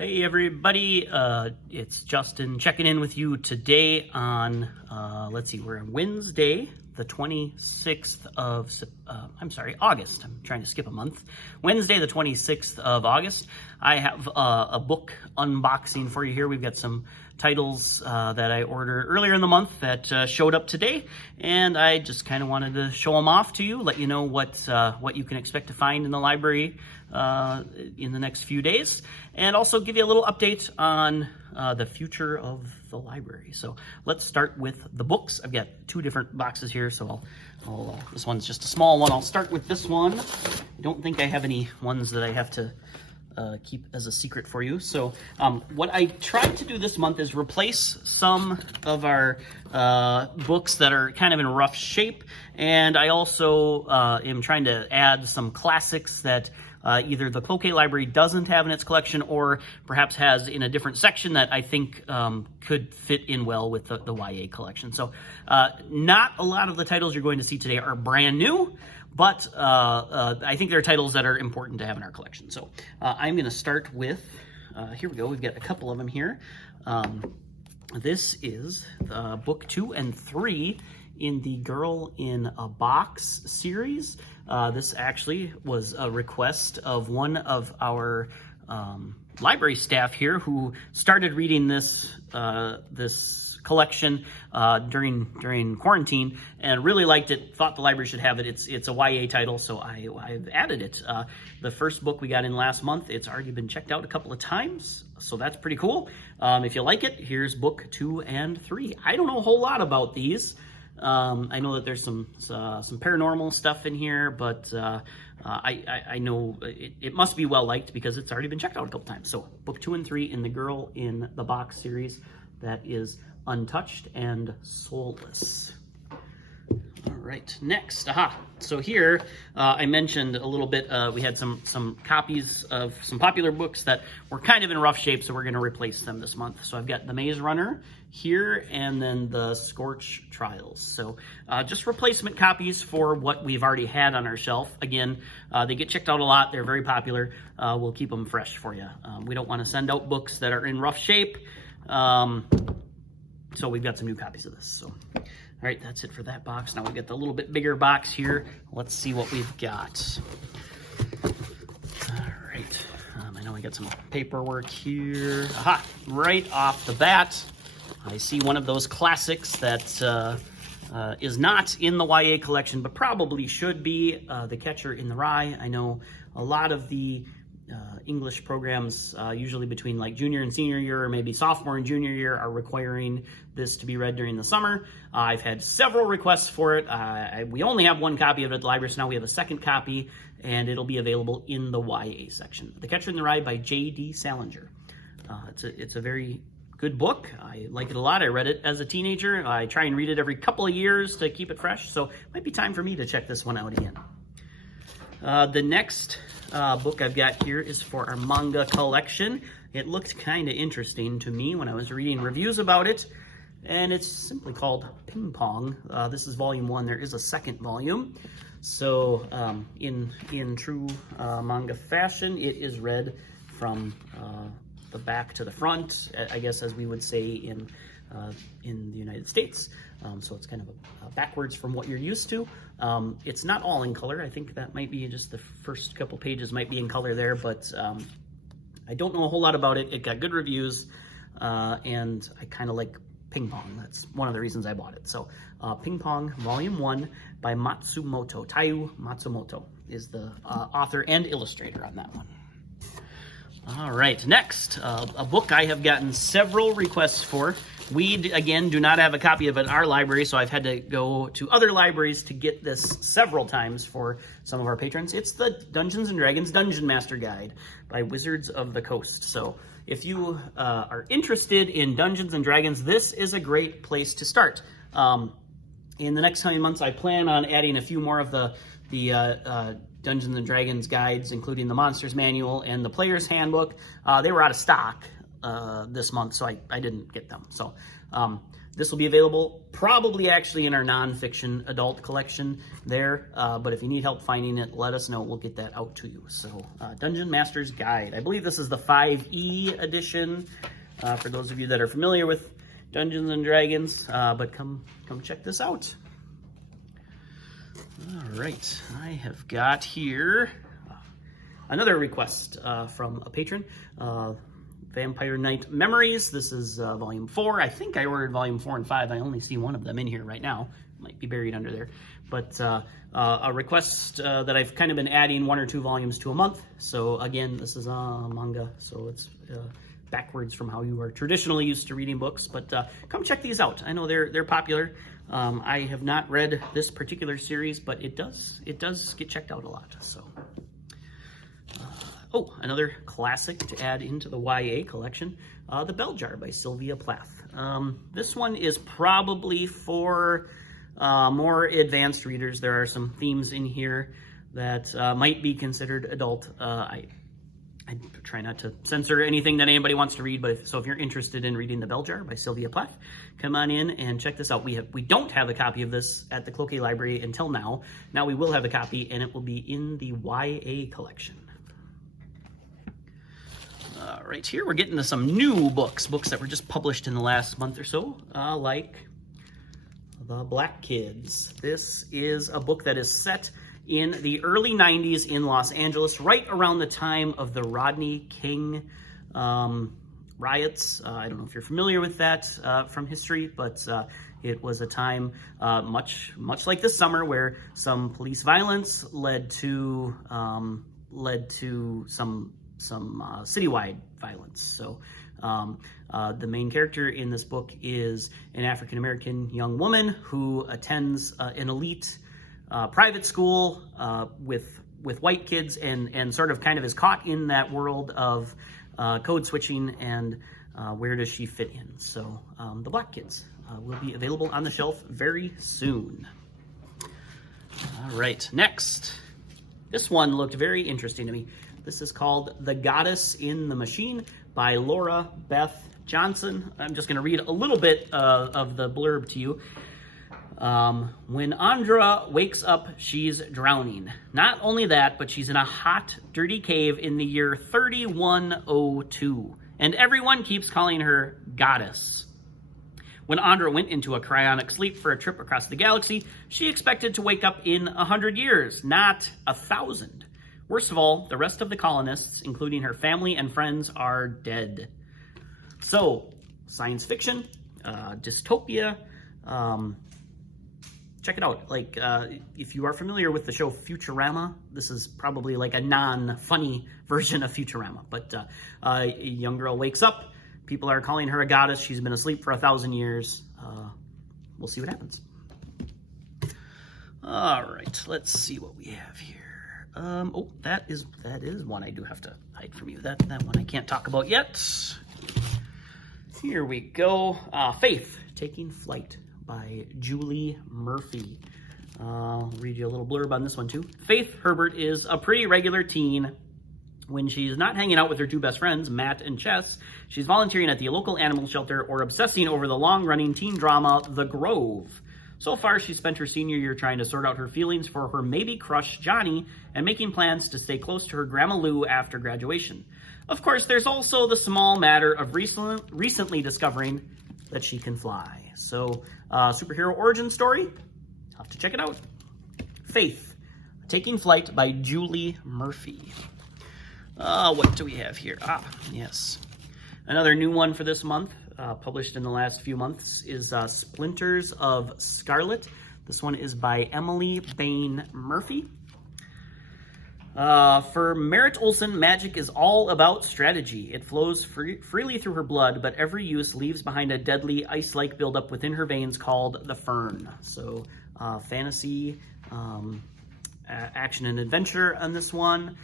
Hey everybody, it's Justin checking in with you today on, let's see, we're on Wednesday, the 26th of, August. I'm trying to skip a month. Wednesday, the 26th of August. I have a book unboxing for you here. We've got some titles that I ordered earlier in the month that showed up today, and I just kind of wanted to show them off to you, let you know what you can expect to find in the library in the next few days, and also give you a little update on the future of the library. So let's start with the books. I've got two different boxes here, so this one's just a small one. I'll start with this one. I don't think I have any ones that I have to keep as a secret for you. So what I tried to do this month is replace some of our books that are kind of in rough shape, and I also am trying to add some classics that either the Cloquet Library doesn't have in its collection, or perhaps has in a different section that I think could fit in well with the YA collection. So not a lot of the titles you're going to see today are brand new, but I think they're titles that are important to have in our collection. So I'm going to start with, here we go, we've got a couple of them here. This is book 2 and 3 in the Girl in a Box series. This actually was a request of one of our library staff here who started reading this collection during quarantine and really liked it, thought the library should have it. It's a YA title, so I've added it. The first book we got in last month, it's already been checked out a couple of times, so that's pretty cool. If you like it, here's book 2 and 3. I don't know a whole lot about these. I know that there's some paranormal stuff in here, but I know it must be well liked because it's already been checked out a couple times. So book 2 and 3 in the Girl in the Box series, that is Untouched and Soulless. All right, next, so here I mentioned a little bit, we had some copies of some popular books that were kind of in rough shape, so we're going to replace them this month. So I've got The Maze Runner here, and then the Scorch Trials. So just replacement copies for what we've already had on our shelf. Again, they get checked out a lot. They're very popular. We'll keep them fresh for you. We don't want to send out books that are in rough shape. So we've got some new copies of this. So, all right, that's it for that box. Now we've got the little bit bigger box here. Let's see what we've got. All right, I know we got some paperwork here. Right off the bat, I see one of those classics that is not in the YA collection, but probably should be, The Catcher in the Rye. I know a lot of the English programs, usually between like junior and senior year, or maybe sophomore and junior year, are requiring this to be read during the summer. I've had several requests for it. We only have one copy of it at the library, so now we have a second copy, and it'll be available in the YA section. The Catcher in the Rye by J.D. Salinger. It's a very good book. I like it a lot. I read it as a teenager. I try and read it every couple of years to keep it fresh, so it might be time for me to check this one out again. The next book I've got here is for our manga collection. It looked kind of interesting to me when I was reading reviews about it, and it's simply called Ping Pong. This is volume 1. There is a second volume. So in true manga fashion, it is read from the back to the front, I guess, as we would say in the United States. So it's kind of backwards from what you're used to. It's not all in color. I think that might be just the first couple pages might be in color there, but I don't know a whole lot about it. It got good reviews, and I kind of like Ping Pong. That's one of the reasons I bought it. So Ping Pong Volume 1 by Matsumoto. Taiyu Matsumoto is the author and illustrator on that one. All right, next, a book I have gotten several requests for. We, again, do not have a copy of it in our library, so I've had to go to other libraries to get this several times for some of our patrons. It's the Dungeons & Dragons Dungeon Master Guide by Wizards of the Coast. So if you are interested in Dungeons & Dragons, this is a great place to start. In the next coming months, I plan on adding a few more of the Dungeons & Dragons guides, including the Monsters Manual and the Player's Handbook. They were out of stock this month, so I didn't get them. So This will be available probably actually in our nonfiction adult collection there, but if you need help finding it, let us know. We'll get that out to you. So Dungeon Master's Guide. I believe this is the 5e edition for those of you that are familiar with Dungeons and Dragons, but come check this out. All right, I have got here another request from a patron. Vampire Knight Memories. This is volume 4. I think I ordered volume 4 and 5. I only see one of them in here right now. Might be buried under there. But a request that I've kind of been adding 1 or 2 volumes to a month. So again, this is manga, so it's backwards from how you are traditionally used to reading books. But come check these out. I know they're popular. I have not read this particular series, but it does get checked out a lot. So. Oh, another classic to add into the YA collection, The Bell Jar by Sylvia Plath. This one is probably for more advanced readers. There are some themes in here that might be considered adult. I try not to censor anything that anybody wants to read, but if you're interested in reading The Bell Jar by Sylvia Plath, come on in and check this out. We don't have a copy of this at the Cloquet Library until now. Now we will have a copy, and it will be in the YA collection. Right here, we're getting to some new books that were just published in the last month or so, like The Black Kids. This is a book that is set in the early 90s in Los Angeles, right around the time of the Rodney King riots. I don't know if you're familiar with that from history, but it was a time much like this summer where some police violence led to some citywide violence. So the main character in this book is an African-American young woman who attends an elite private school with white kids and sort of kind of is caught in that world of code switching and where does she fit in. So The Black Kids will be available on the shelf very soon. All right, next. This one looked very interesting to me. This is called The Goddess in the Machine by Laura Beth Johnson. I'm just going to read a little bit of the blurb to you. When Andra wakes up, she's drowning. Not only that, but she's in a hot, dirty cave in the year 3102. And everyone keeps calling her Goddess. When Andra went into a cryonic sleep for a trip across the galaxy, she expected to wake up in 100 years, not 1,000. Worst of all, the rest of the colonists, including her family and friends, are dead. So, science fiction, dystopia, check it out. Like, if you are familiar with the show Futurama, this is probably like a non-funny version of Futurama. But a young girl wakes up, people are calling her a goddess, she's been asleep for 1,000 years. We'll see what happens. All right, let's see what we have here. Oh, that is one I do have to hide from you. That one I can't talk about yet. Here we go. Faith, Taking Flight by Julie Murphy. I'll read you a little blurb on this one too. Faith Herbert is a pretty regular teen. When she's not hanging out with her 2 best friends, Matt and Chess, she's volunteering at the local animal shelter or obsessing over the long-running teen drama, The Grove. So far, she spent her senior year trying to sort out her feelings for her maybe crush, Johnny, and making plans to stay close to her Grandma Lou after graduation. Of course, there's also the small matter of recently discovering that she can fly. So, superhero origin story? I'll have to check it out. Faith, Taking Flight by Julie Murphy. What do we have here? Yes. Another new one for this month. Published in the last few months is Splinters of Scarlet. This one is by Emily Bain Murphy. For Merritt Olson, magic is all about strategy. It flows freely through her blood, but every use leaves behind a deadly ice-like buildup within her veins called the Fern. So fantasy, action and adventure on this one.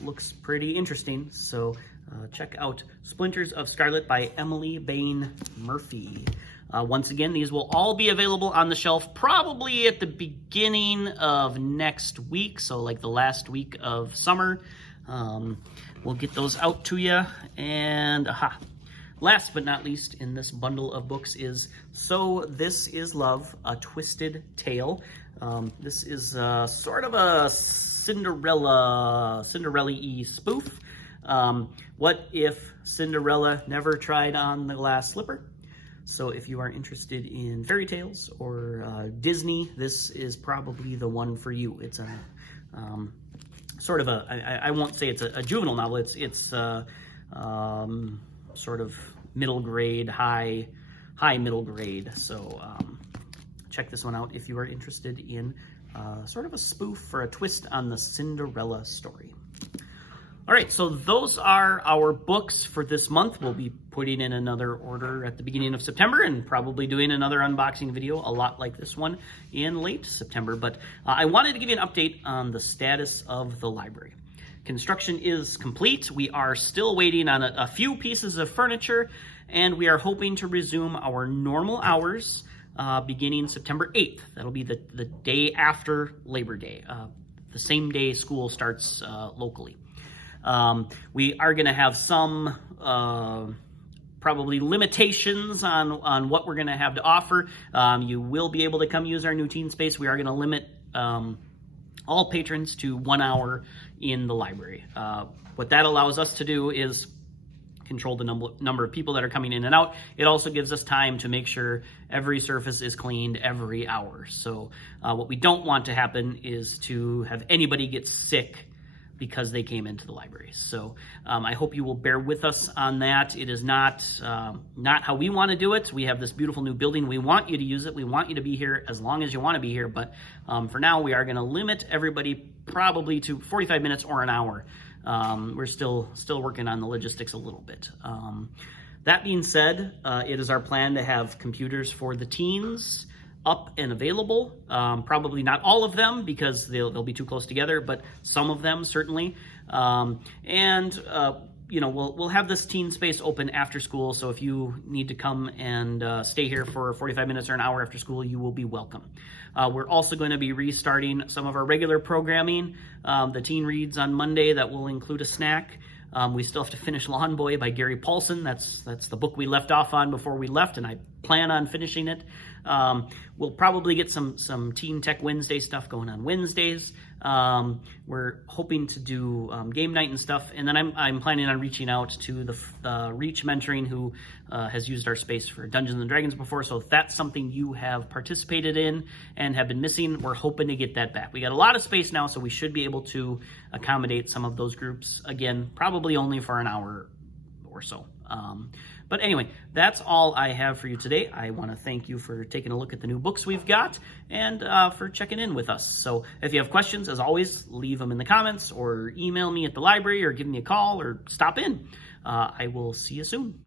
Looks pretty interesting. So check out Splinters of Scarlet by Emily Bain Murphy. Once again, these will all be available on the shelf probably at the beginning of next week, so like the last week of summer. We'll get those out to you. And last but not least in this bundle of books is So This Is Love, A Twisted Tale. This is sort of a Cinderella-y spoof. What if Cinderella never tried on the glass slipper? So if you are interested in fairy tales or Disney, this is probably the one for you. It's a sort of a, I won't say it's a juvenile novel. It's sort of middle grade, high middle grade. So check this one out if you are interested in sort of a spoof or a twist on the Cinderella story. All right, so those are our books for this month. We'll be putting in another order at the beginning of September and probably doing another unboxing video, a lot like this one, in late September. But I wanted to give you an update on the status of the library. Construction is complete. We are still waiting on a few pieces of furniture, and we are hoping to resume our normal hours beginning September 8th. That'll be the day after Labor Day, the same day school starts locally. We are going to have some probably limitations on what we're going to have to offer. You will be able to come use our new teen space. We are going to limit all patrons to 1 hour in the library. What that allows us to do is control the number of people that are coming in and out. It also gives us time to make sure every surface is cleaned every hour. So what we don't want to happen is to have anybody get sick because they came into the library. So I hope you will bear with us on that. It is not how we want to do it. We have this beautiful new building. We want you to use it. We want you to be here as long as you want to be here. But for now, we are going to limit everybody probably to 45 minutes or an hour. We're still working on the logistics a little bit. That being said, it is our plan to have computers for the teens up and available. Probably not all of them because they'll be too close together, but some of them certainly. You know, we'll have this teen space open after school, so if you need to come and stay here for 45 minutes or an hour after school, you will be welcome. We're also going to be restarting some of our regular programming. The Teen Reads on Monday, that will include a snack. We still have to finish Lawn Boy by Gary Paulson. That's the book we left off on before we left, and I plan on finishing it. We'll probably get some Teen Tech Wednesday stuff going on Wednesdays. We're hoping to do game night and stuff, and then I'm planning on reaching out to the Reach Mentoring, who has used our space for Dungeons and Dragons before. So if that's something you have participated in and have been missing, we're hoping to get that back. We got a lot of space now, so we should be able to accommodate some of those groups again, probably only for an hour or so. But anyway, that's all I have for you today. I want to thank you for taking a look at the new books we've got and for checking in with us. So if you have questions, as always, leave them in the comments or email me at the library or give me a call or stop in. I will see you soon.